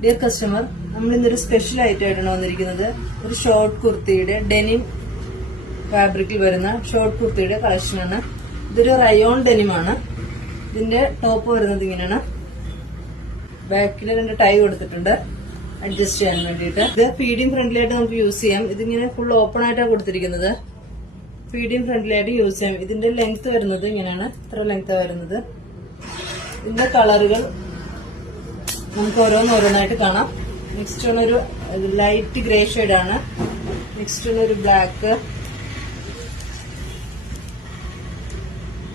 Dear customer, നമ്മൾ ഇന്നൊരു special ആയിട്ടാണ് വന്നിരിക്കുന്നത്. ഒരു ഷോർട്ട് കുർത്തിയുടെ ഡെനിം ഫാബ്രിക്കിൽ വരുന്ന ഷോർട്ട് കുർത്തിയുടെ കളക്ഷനാണ്. ഇതൊരു റയോൺ ഡെനിമാണ്. ഇതിന്റെ ടോപ്പ് വരുന്നത് ഇങ്ങനെയാണ്. ബാക്കിൽ 2 ടൈ കൊടുത്തിട്ടുണ്ട് അഡ്ജസ്റ്റ് ചെയ്യാൻ വേണ്ടിയിട്ട്. ഇത് ഫീഡിങ് ഫ്രണ്ട്ലിയായിട്ട് നമുക്ക് യൂസ് ചെയ്യാം. ഇതിങ്ങനെ ഫുൾ ഓപ്പൺ ആയിട്ടാണ് കൊടുത്തിരിക്കുന്നത്. ഫീഡിങ് ഫ്രണ്ട്ലിയായിട്ട് യൂസ് ചെയ്യാം. ഇതിന്റെ ലെങ്ത് വരുന്നത് ഇങ്ങനെയാണ്. ഇത്ര ലെങ്ത് വരുന്നത്. ഇതിന്റെ കളറുകൾ നമുക്ക് ഓരോന്നായിട്ട് കാണാം. നെക്സ്റ്റ് വൺ ഒരു ലൈറ്റ് ഗ്രേ ഷെയ്ഡാണ്. നെക്സ്റ്റ് വൺ ഒരു ബ്ലാക്ക്.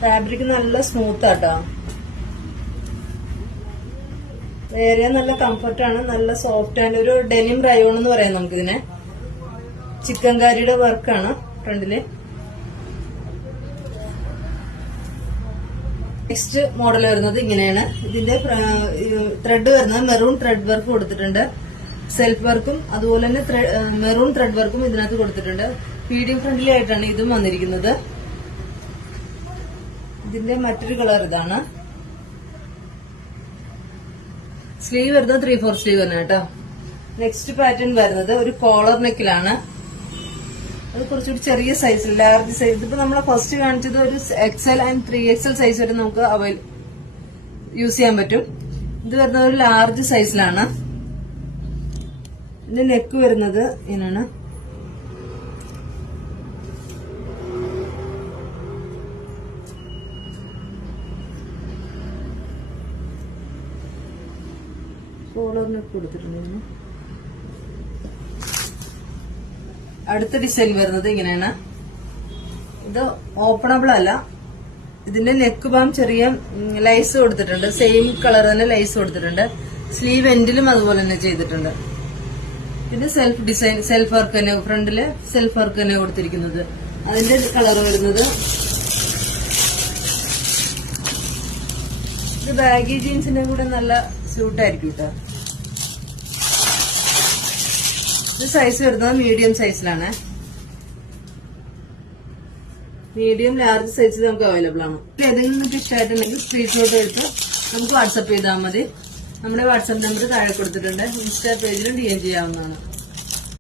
ഫാബ്രിക് നല്ല സ്മൂത്ത് ആട്ടോ. വേറെ നല്ല കംഫർട്ടാണ്, നല്ല സോഫ്റ്റ് ആൻഡ് ഒരു ഡെനിം റയോൺ എന്ന് പറയാം നമുക്കിതിനെ. ചിക്കൻ കാരിയുടെ വർക്കാണ് ഫ്രണ്ടില്. നെക്സ്റ്റ് മോഡൽ വരുന്നത് ഇങ്ങനെയാണ്. ഇതിന്റെ ത്രെഡ് വരുന്നത് മെറൂൺ ത്രെഡ് വർക്ക് കൊടുത്തിട്ടുണ്ട്. സെൽഫ് വർക്കും അതുപോലെ തന്നെ മെറൂൺ ത്രെഡ് വർക്കും ഇതിനകത്ത് കൊടുത്തിട്ടുണ്ട്. ഫീഡിംഗ് ഫ്രണ്ട്ലി ആയിട്ടാണ് ഇതും വന്നിരിക്കുന്നത്. ഇതിന്റെ മറ്റൊരു കളർ ഇതാണ്. സ്ലീവ് വരുന്നത് 3/4 സ്ലീവ് തന്നെ കേട്ടോ. നെക്സ്റ്റ് പാറ്റേൺ വരുന്നത് ഒരു കോളർ നെക്കിലാണ്. അത് കുറച്ചുകൂടി ചെറിയ സൈസ്, ലാർജ് സൈസ്. ഇതിപ്പോ നമ്മളെ ഫസ്റ്റ് കാണിച്ചത് ഒരു XL ആൻഡ് 3XL സൈസ് വരെ നമുക്ക് യൂസ് ചെയ്യാൻ പറ്റും. ഇത് വരുന്നത് ഒരു ലാർജ് സൈസിലാണ്. ഇതിന്റെ നെക്ക് വരുന്നത് ഇങ്ങനെയാണ്. കോളർ നെക്ക് കൊടുത്തിട്ടുണ്ട്. അടുത്ത ഡിസൈൻ വരുന്നത് ഇങ്ങനെയാണ്. ഇത് ഓപ്പണബിൾ അല്ല. ഇതിന്റെ നെക്ക് ഭാഗം ചെറിയ ലൈസ് കൊടുത്തിട്ടുണ്ട്. സെയിം കളർ തന്നെ ലൈസ് കൊടുത്തിട്ടുണ്ട്. സ്ലീവ് എൻഡിലും അതുപോലെ തന്നെ ചെയ്തിട്ടുണ്ട്. പിന്നെ സെൽഫ് ഡിസൈൻ, സെൽഫ് വർക്ക് തന്നെ, ഫ്രണ്ടില് സെൽഫ് വർക്ക് തന്നെ കൊടുത്തിരിക്കുന്നത്. അതിന്റെ കളർ വരുന്നത് ഇത് ബാഗി ജീൻസിന്റെ കൂടെ നല്ല സ്യൂട്ടായിരിക്കും കേട്ടോ. ഇത് സൈസ് വരുന്നത് മീഡിയം സൈസിലാണ്. മീഡിയം ലാർജ് സൈസിൽ നമുക്ക് അവൈലബിൾ ആണ്. ഏതെങ്കിലും നിങ്ങൾക്ക് ഇഷ്ടമായിട്ടുണ്ടെങ്കിൽ സ്ക്രീൻഷോട്ട് എടുത്ത് നമുക്ക് വാട്സപ്പ് ചെയ്താൽ മതി. നമ്മുടെ വാട്സപ്പ് നമ്പർ താഴെ കൊടുത്തിട്ടുണ്ട്. ഇൻസ്റ്റാ പേജിലും DM ചെയ്യാവുന്നതാണ്.